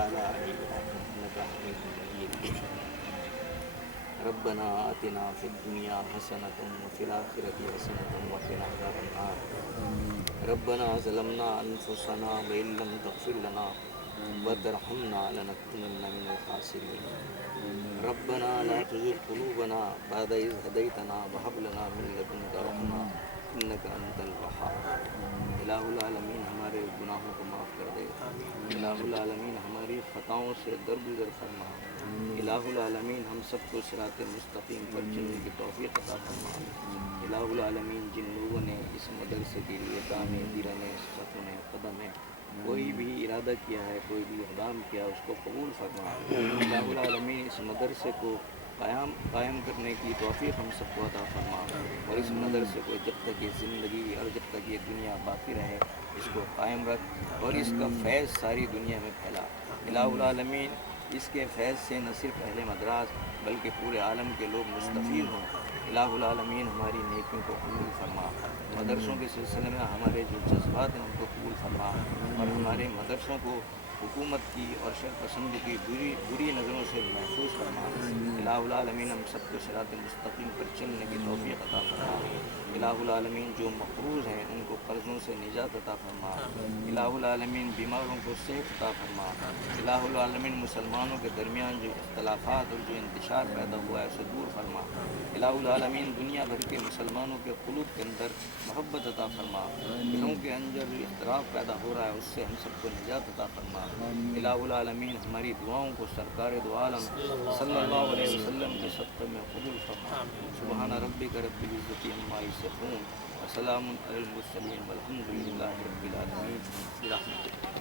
وعلى آل إبراهيم إنك حميد مجيد. ربنا آتنا في الدنيا حسنة وفي الآخرة حسنة وقنا عذاب النار. ربنا ظلمنا أنفسنا وإن لم تغفر لنا وترحمنا لنكونن من الخاسرين. ربنا لا تزغ قلوبنا بعد إذ هديتنا وهب لنا من لدنك رحمة إنك أنت الوهاب. الہ العالمین ہمارے گناہوں کو معاف کر دے. الہ العالمین ہماری خطاؤں سے درگزر فرما. الہ العالمین ہم سب کو صراط مستقیم پر چلنے کی توفیق عطا فرما. الہ العالمین جن لوگوں نے اس مدرسے کے لیے دامے درنے ستونے قدمیں کوئی بھی ارادہ کیا ہے، کوئی بھی اقدام کیا، اس کو قبول فرما. الہ العالمین اس مدرسے کو قائم کرنے کی توفیق ہم سب کو عطا فرما، اور اس مدرسے کو جب تک یہ زندگی اور جب تک یہ دنیا باقی رہے اس کو قائم رکھ، اور اس کا فیض ساری دنیا میں پھیلا. الہ العالمین اس کے فیض سے نہ صرف اہل مدراس بلکہ پورے عالم کے لوگ مستفید ہوں. الہ العالمین ہماری نیکیوں کو قبول فرما. مدرسوں کے سلسلے میں ہمارے جو جذبات ہیں ان کو قبول فرما، اور ہمارے مدرسوں کو حکومت کی اور شر پسند کی بری نظروں سے محفوظ فرما. الہ العالمین ہم سب کو صراط مستقیم پر چلنے کی توفیق عطا فرما. الہ العالمین جو مقروض ہیں ان کو قرضوں سے نجات عطا فرما. الہ العالمین بیماروں کو صحت عطا فرما. الہ العالمین مسلمانوں کے درمیان جو اختلافات اور جو انتشار پیدا ہوا ہے اسے دور فرما. الہ العالمین دنیا بھر کے مسلمانوں کے قلوب کے اندر محبت عطا فرما. دلوں کے اندر جو اختلاف پیدا ہو رہا ہے اس سے ہم سب کو نجات عطا فرما. الہ العالمین ہماری دعاؤں کو سرکار دو عالم صلی اللہ علیہ وسلم کے صدقے میں قبول فرما. سبحان ربک رب العزت عما یصفون وسلام علی المرسلین والحمد للہ رب العالمین برحمتک.